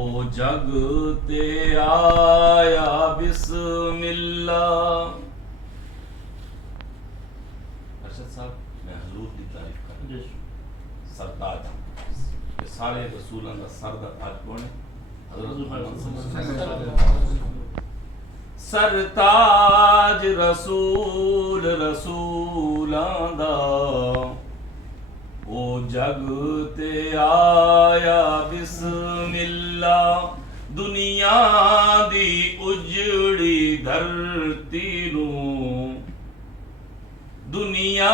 ओ जग ते आया बिस्मिल्लाह। अरशद साहब, मैं हजूर की तारीफ कर सरताज ये सारे रसूलों का सर दा ताज कौन है? हज़रत मुहम्मद सल्लल्लाहु अलैहि वसल्लम। सरताज रसूल रसूलां दा, ओ जग ते आया बिस्मिल्लाह। दुनिया दी उजड़ी धरती नूं, दुनिया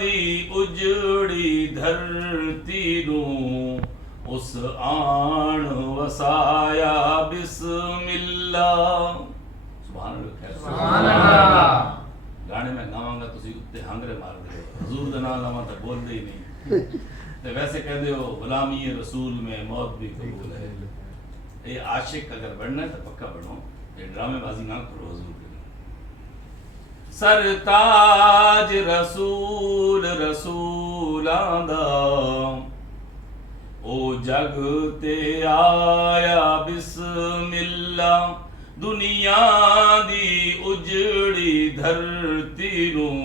दी उजड़ी धरती नूं, उस आण वसाया बिस्मिल्लाह। सुभान अल्लाह। गाने में गावांगा तुसी उत्ते हांगरे मार दे, हजूर दा नाम लवां तां बोलदे ही नहीं। ते वैसे कहते हो गुलामी रसूल में मौत भी कबूल है। ये आशिक अगर बनना है तो पक्का बनो, ये ड्रामेबाजी ना करो हजूर के। सरताज रसूल रसूलां दा, ओ जग ते आया बिस्मिल्लाह। दुनिया दी उजड़ी धरती नूं,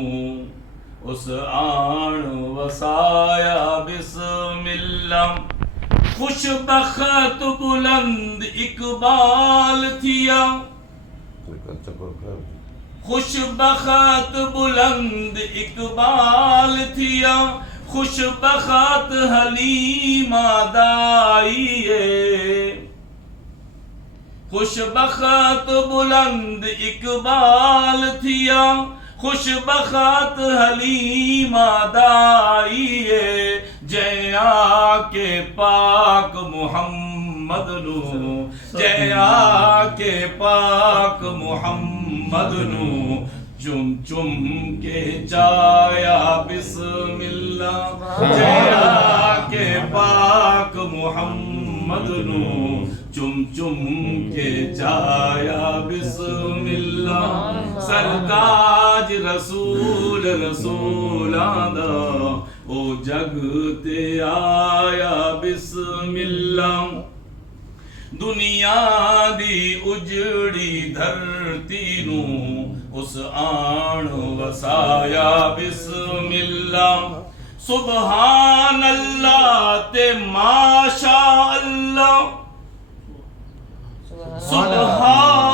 उस आण वसाया बिस्मिल्लाह। खुशबख्त बुलंद इकबाल थिया, खुशबख्त बुलंद इकबाल थिया। खुशबख्त हलीमा दाइए, खुशबख्त बुलंद इकबाल थिया। खुशबख्त हलीमा दाइए, जया के पाक मुहम्मद नू, जया के पाक मुहम्मद नू, चुम चुम के जाया बिस्मिल्लाह। जया के पाक मुहम्मद नू, चुम चुम के जाया बिस्मिल्लाह। सरताज रसूल रसूलां दा, ओ जग ते आया बिस्मिल्लाह। दुनिया दी उजड़ी धरती नूं, उस आण वसाया बिस्मिल्लाह। सुबहान अल्लाह ते माशा अल्लाह, सुबहान